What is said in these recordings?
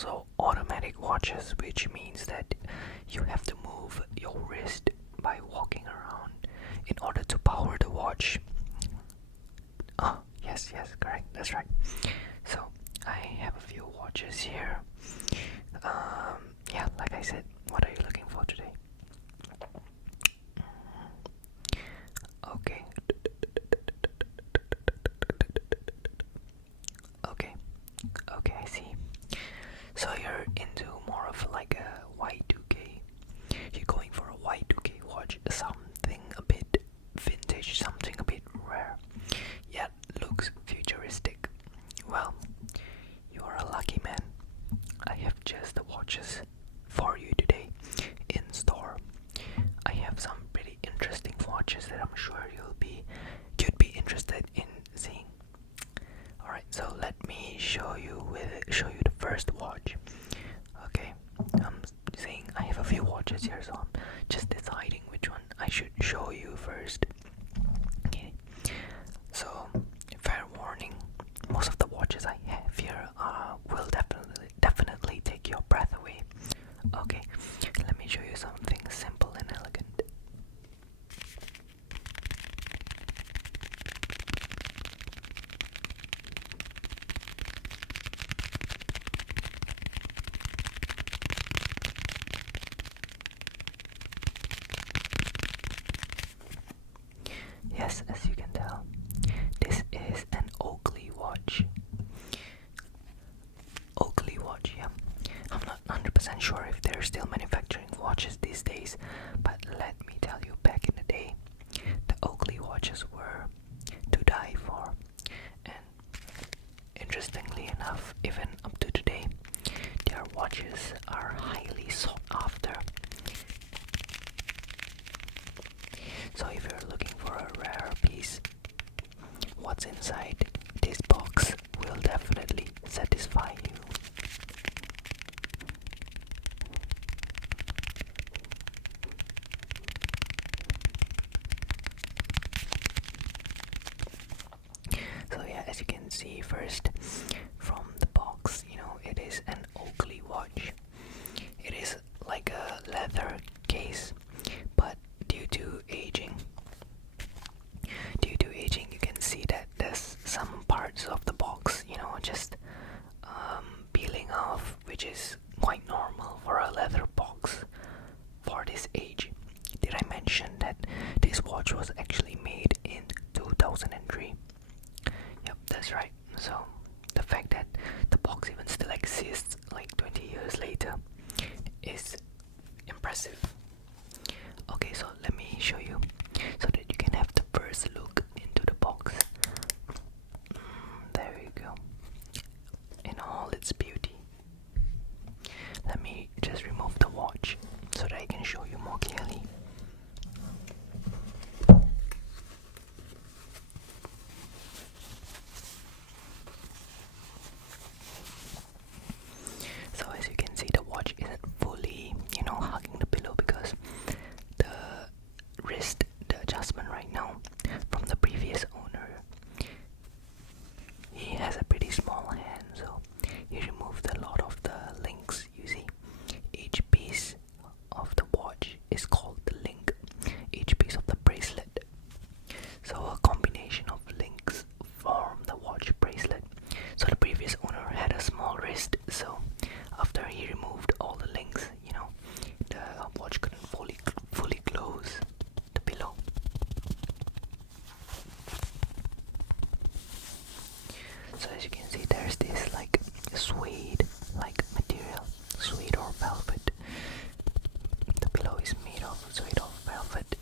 also automatic watches, which means that you have to move your wrist by walking around in order to power the watch. Oh, yes, correct, that's right. So I have a few watches here. Yeah, like I said, what are you looking for today? Okay. Okay, I see. So you're into more of like a Y2K. You're going for a Y2K watch, something a bit vintage, something a bit rare, yet looks futuristic. Well, you are a lucky man. I have just the watches for you today in store. I have some pretty interesting watches that I'm sure you'd be interested in seeing. Alright, so let me show you the first watch. Okay, I'm saying I have a few watches here, so I'm just deciding which one I should show you first. Okay, so fair warning, most of the watches I have here will definitely take your breath away. Okay, let me show you something simple and elegant. Yes, as you can tell, this is an Oakley watch. Oakley watch, yeah. I'm not 100% sure if they're still manufacturing watches these days, but let me tell you, back in the day, the Oakley watches were to die for. And interestingly enough, even up to today, their watches are highly sought after. So if you're looking for a rare piece, what's inside this box will definitely satisfy you. So yeah, as you can see first from the box, it is an Oakley watch. It is like a leather case, but due to aging, you can see that there's some parts of the box, just peeling off, which is quite normal for a leather box for this age. Did I mention that this watch was actually made in 2003? Yep, that's right. So the fact that the box even still exists like 20 years later is impressive. Okay, so let me show you so that you can have the first look into the box. There you go. In all its beauty. Let me just remove the watch so that I can show you more clearly. So as you can see, the watch isn't fully, hugging the pillow because the wrist, the adjustment right now from the previous owner, he has a pretty small hand, so he removed a lot of the links. You see, each piece of the watch is called the link, each piece of the bracelet. So a combination of links form the watch bracelet. So the previous owner had a small wrist, so after he removed all the links, the watch couldn't fully close the pillow. So as you can see, there's this like suede like material, suede or velvet. The pillow is made of suede or velvet,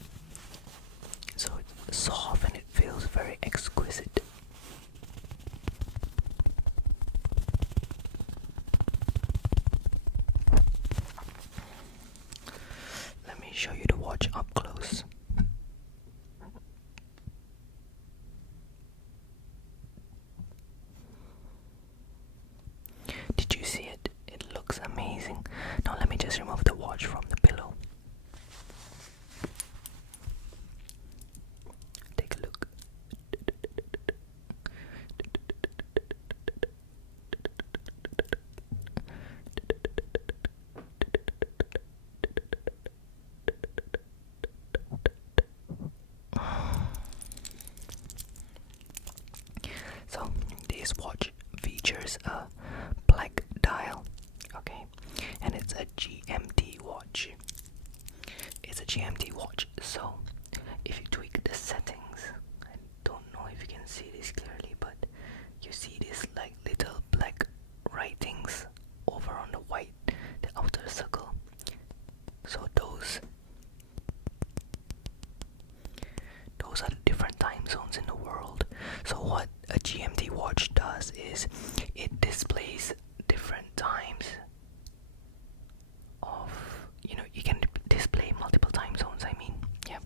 so it's soft and it feels very exquisite. Let me show you the watch up close. Did you see it? It looks amazing. Now let me just remove the watch from the pillow. Take a look. has a black dial, okay, and it's a GMT watch. It's a GMT watch, so if you tweak the settings, I don't know if you can see this clearly, but you see these like little black writings over on the white, the outer circle. So those are the different time zones in the world. So what a GMT watch does is it displays different times of, you can display multiple time zones, I mean, yeah.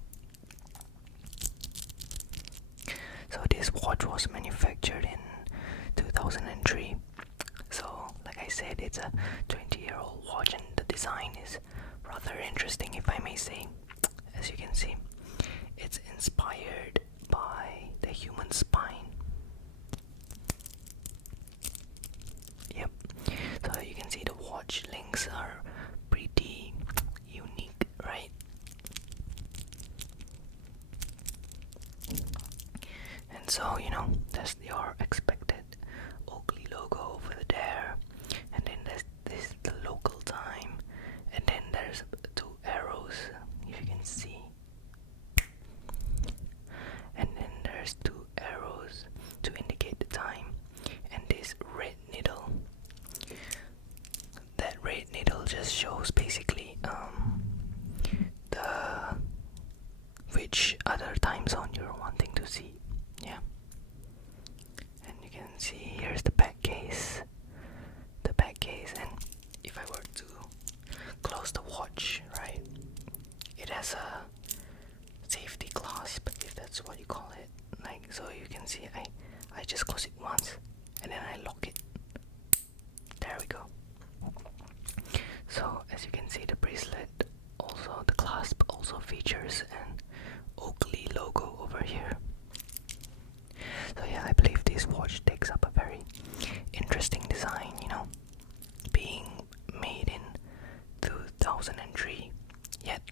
So this watch was manufactured in 2003. So like I said, it's a 20-year-old watch, and the design is rather interesting, if I may say. As you can see, it's inspired by the human spine. Yep. So you can see the watch links are pretty unique, right? And so, there's your expected Oakley logo over there, and then there's the local time, and then there's two arrows, if you can see. And then there's two arrows to indicate the time, and this red needle. That red needle just shows basically the which other time zone you're wanting to see. Yeah. And you can see here's the back case. And if I were to close the watch, right, it has a safety clasp, if that's what you call it. Like, so you can see I just close it once and then I lock it. There we go. So as you can see, the bracelet, also the clasp, also features an Oakley logo over here. So yeah, I believe this watch takes up a very interesting design, being made in 2003, yet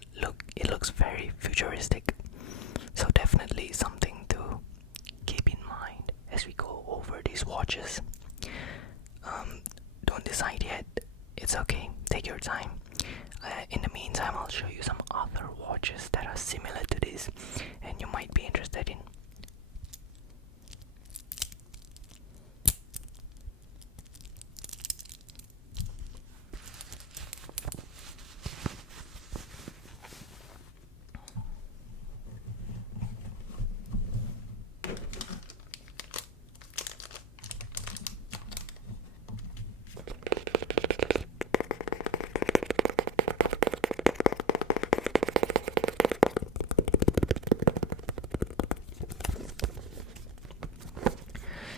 it looks very futuristic. So definitely something to keep in mind as we go over these watches. Don't decide yet, it's okay, take your time. In the meantime, I'll show you some other watches that are similar to this and you might be interested in.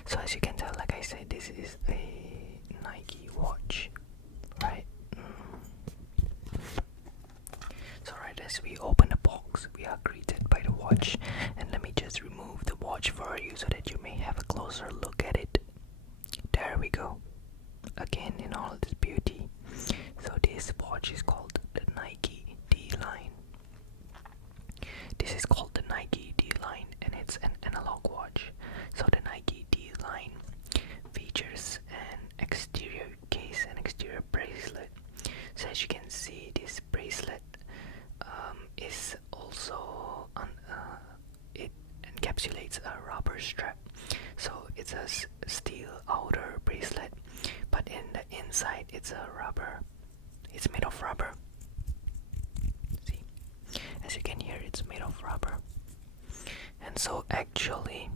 So as you can tell, like I said, this is a Nike watch, right? So right as we open the box, we are greeted by the watch, and let me just remove the watch for you so that you may have a closer look at it. There we go. Again, in all its beauty. So this watch is called the Nike D-Line. This is called the Nike D-Line, and it's an analog watch. So the Nike D-Line features an exterior case and exterior bracelet. So as you can see, this bracelet is also it encapsulates a rubber strap. So it's a steel outer bracelet, but in the inside it's a rubber. It's made of rubber. See, as you can hear, it's made of rubber. And so actually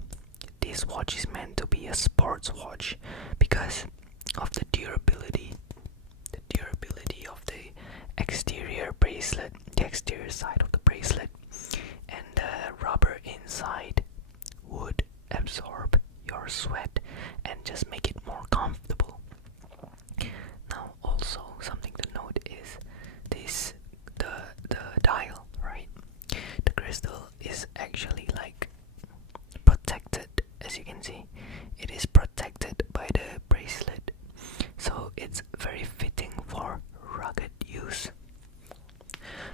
this watch is meant to be a sports watch because of the durability of the exterior bracelet, the exterior side of the bracelet, and the rubber inside would absorb your sweat and just make it more comfortable. Now also something to note is this the dial, right? The crystal is actually like protected. As you can see, it is protected by the bracelet, so it's very fitting for rugged use.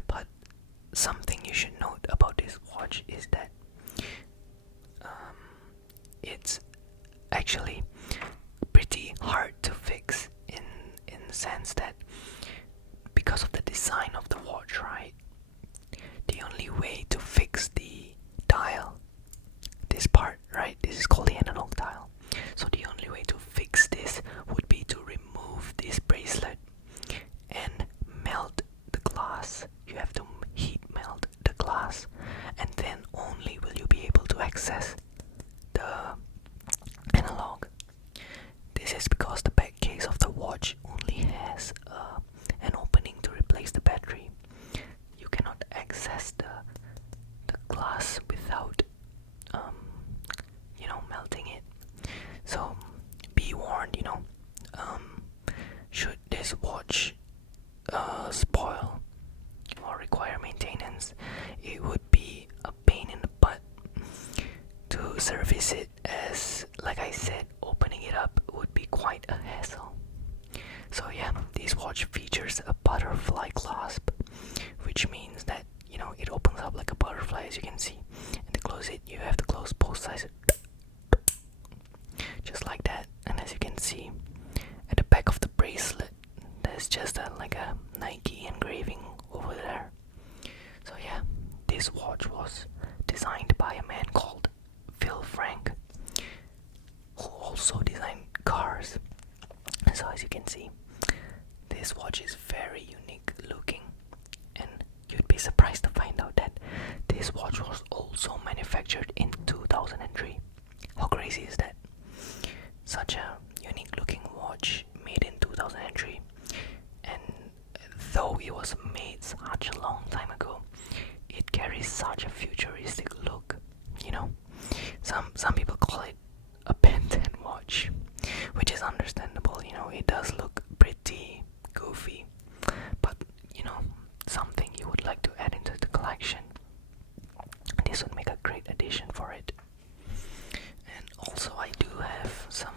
But something you should note about this watch is that it's actually pretty hard the sense that because of the design of the watch, right? The only way to fix the dial, this part, right? This is called the analog dial. So the only way to fix this would be to remove this bracelet and melt the glass. You have to heat melt the glass, and then only will you be able to access the analog. This is because the back case of the watch only has an opening to replace the battery. You cannot access the glass without melting it. So be warned, should this watch spoil or require maintenance, it would be a pain in the butt to service it, as like I said, opening it up would be quite a hassle. So yeah, this watch features a butterfly clasp, which means that it opens up like a butterfly, as you can see, and to close it you have to close both sides just like that. And as you can see at the back of the bracelet, there's just like a Nike engraving over there. So yeah, this watch was designed by a man called Phil Frank, who also designed cars. So as you can see, this watch is very unique looking, and you'd be surprised to find out that this watch was also manufactured in 2003. How crazy is that? Such a unique looking watch made in 2003, and though it was made such a long time ago, it carries such a futuristic look. Some people call it a Ben 10 watch, which is understandable. It does look pretty goofy, but something you would like to add into the collection, this would make a great addition for it. And also I do have some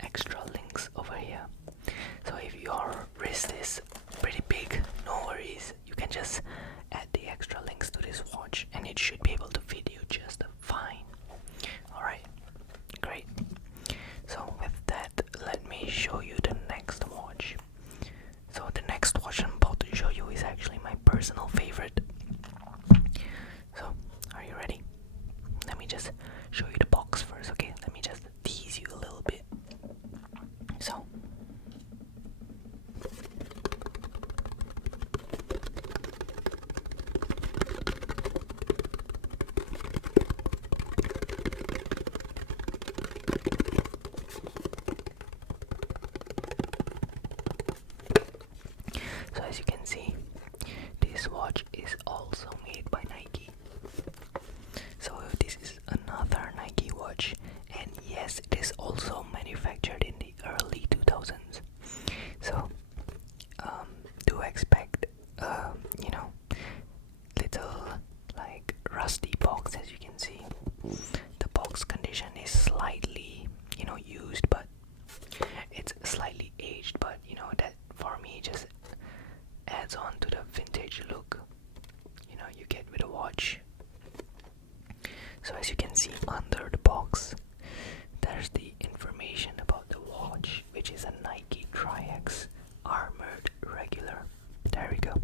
extra links over here, so if your wrist is pretty big, no worries, you can just add the extra links to this watch and it should be able to fit you just fine. Alright, great. So with that, let me show you the next watch. So the next watch I'm about to show you is actually my personal favorite. So, are you ready? Let me just show you the box first, okay? Let me just tease you a little bit. So as you can see, this watch is also made by Nike. So this is another Nike watch, and yes, it is also manufactured in the early 2000s. So do expect little like rusty box. As you can see, the box condition is slightly used, but it's slightly aged, but that for me just adds on to the vintage look you get with a watch. So as you can see, under the box there's the information about the watch, which is a Nike Triax armored regular. There we go.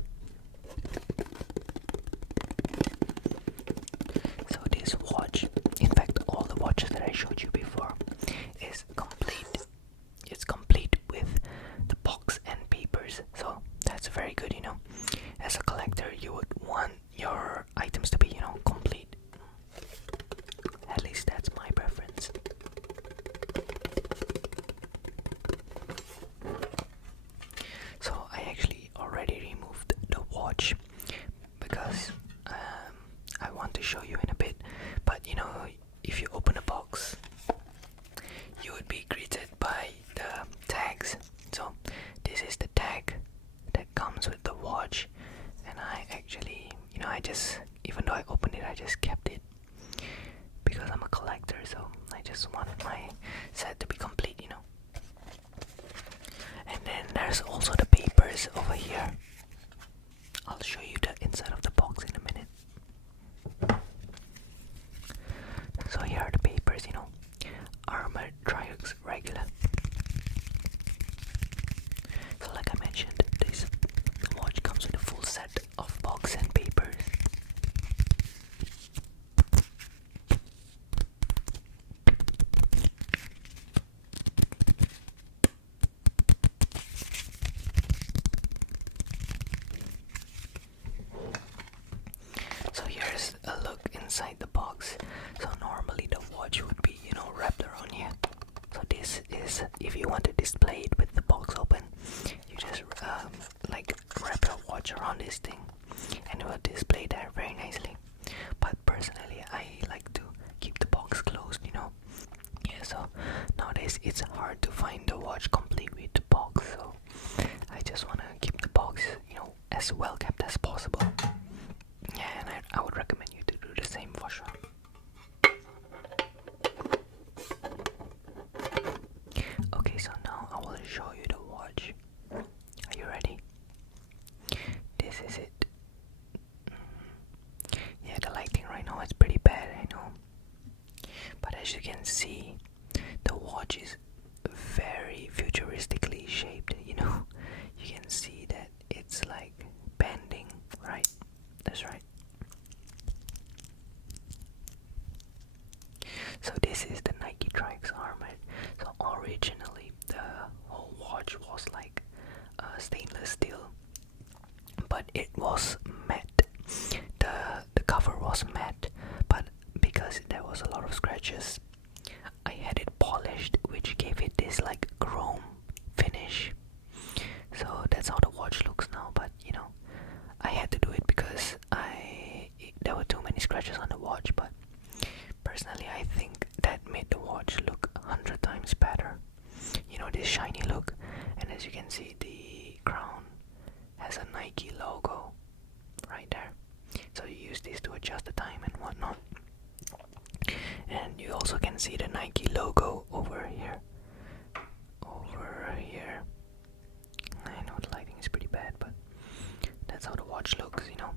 So this watch, in fact all the watches that I showed you before, is complete. It's complete with the box and papers, so that's very good. As a collector, you would want your items to be complete. At least that's my preference. So I actually already removed the watch because I want to show you in a bit, but if you open a box, you would be greeted by the tags. So this is the tag that comes with the watch, and I actually I just, even though I opened it, I just kept it because I'm a collector, so I just want my set to be complete. And then there's also the papers over here. I'll show you the inside of the box in a minute. So here are the papers, armored Triax regular. display it with the box open. You just like wrap your watch around this thing and it will display there very nicely. But personally I like to keep the box closed, you know. Yeah, so nowadays it's hard to find the watch complete with the box, so I just want to keep the box, you know, as well kept as possible. Yeah, and I would recommend you to do the same for sure. Okay, so now I will show you the watch. Are you ready? This is it. Yeah, the lighting right now is pretty bad, I know. But as you can see, the watch is very futuristically shaped, you know. You can see that it's like bending, right? That's right. So this is the Nike Triax Armored. So originally the whole watch was like stainless steel, but it was matte. The cover was matte, but because there was a lot of scratches, I had it polished, which gave it this like chrome finish. So that's how the watch looks now. But you know, I had to do it because there were too many scratches on the watch. But personally, I think that made the watch look 100 times better. You know, this shiny look, and as you can see, the crown has a Nike logo right there. So you use this to adjust the time and whatnot. And you also can see the Nike logo over here. Over here. I know the lighting is pretty bad, but that's how the watch looks, you know.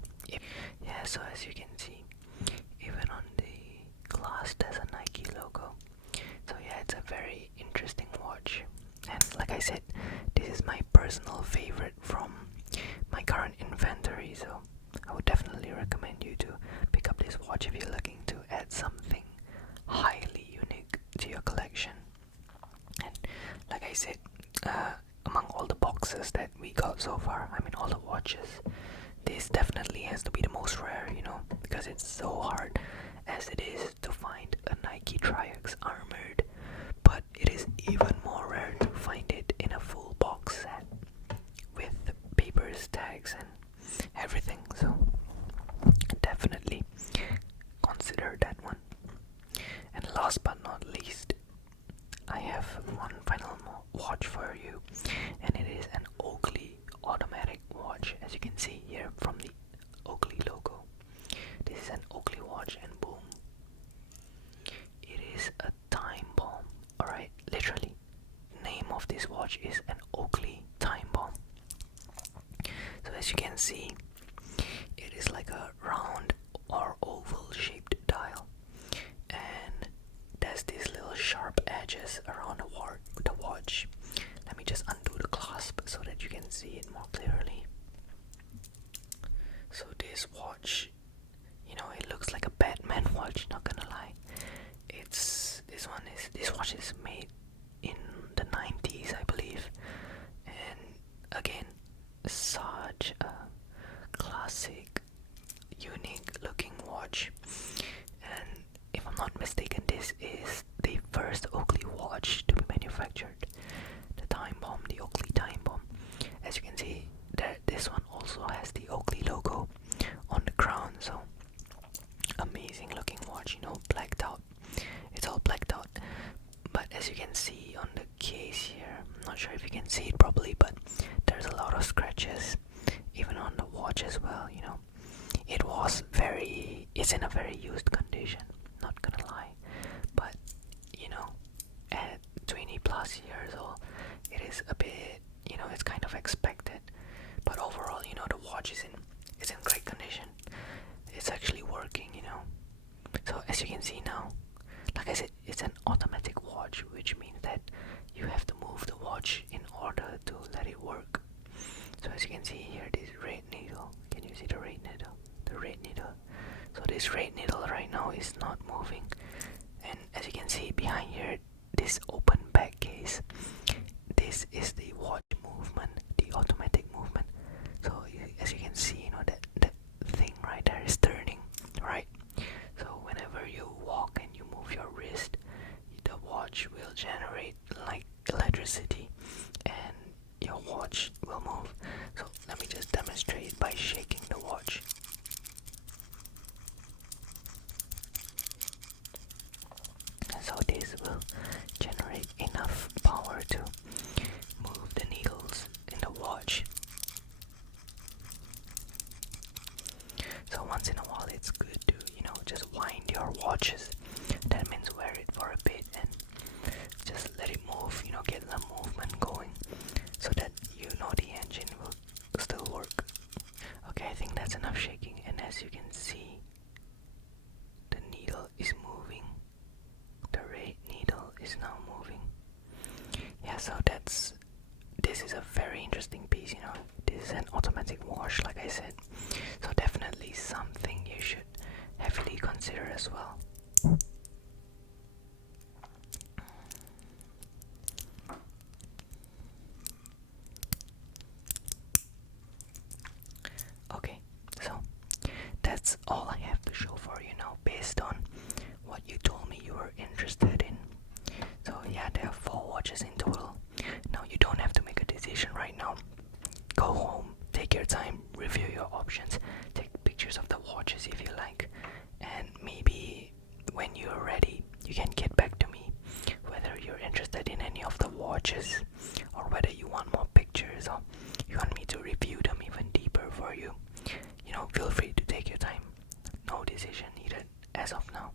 Yeah, so as you can see, even on the glass there's a Nike logo. So yeah, it's a very interesting watch. And like I said, this is my personal favorite from my current inventory, so I would definitely recommend you to pick up this watch if you're looking to add something highly unique to your collection. And like I said, among all the boxes that we got so far, I mean all the watches, this definitely has to be the most rare, you know, because it's so hard as it is to find a Nike Triax Armored, but it is even more rare to find it in a full box set with papers, tags and everything. So definitely consider that one. And last but not least, I have one final watch for you, and it is an Oakley automatic watch. As you can see here from the Oakley logo, this is an Oakley watch, and boom, it is a Timebomb. Alright, literally, name of this watch is an Oakley Timebomb. So as you can see, it is like a round or oval shaped dial, and there's these little sharp edges around the watch. Let me just undo the clasp so that you can see it more clearly. So this watch, you know, it looks like a Batman watch, not gonna lie. This watch is made in the 90s, I believe, and again, such a classic, unique looking watch. And if I'm not mistaken, this is the first Oakley watch to be manufactured. The Timebomb, the Oakley Timebomb. As you can see, this one also has the Oakley logo on the crown. So amazing looking watch, you know, blacked out. It's all blacked out. But as you can see on the case here, I'm not sure if you can see it properly, but there's a lot of scratches, even on the watch as well, you know. It's in a very used condition, not gonna lie. But, you know, at 20 plus years old, it is a bit, you know, it's kind of expected. But overall, you know, the watch is in great condition. It's actually working, you know. So as you can see now, like I said, it's an automatic watch, which means that you have to move the watch in order to let it work. So as you can see here, this red needle, can you see the red needle? The red needle. So this red needle right now is not moving. And as you can see behind here, this open back case, this is the watch movement, the automatic movement. So as you can see, you know, that thing right there is turning, right? So whenever you walk and you move your wrist, the watch will generate like electricity, demonstrate by shaking the watch. So this will generate enough power to move the needles in the watch. So once in a while it's good to, just wind your watches. That means wear it for a bit and just let it move, get the movement going so that the engine will still work. Okay, I think that's enough shaking, and as you can see, the needle is moving. The red needle is now moving. Yeah, so this is a very interesting piece, This is an automatic wash, like I said. So definitely something you should heavily consider as well. Okay, so that's all I have to show for you now based on what you told me you were interested in. So yeah, there are 4 watches in total. Now you don't have to make a decision right now. Go home, take your time, review your options, take pictures of the watches if you like, and maybe when you're ready you can get back to me whether you're interested in any of the watches or whether you want more pictures or you want me to review them even deeper for you. Feel free to take your time. No decision needed as of now.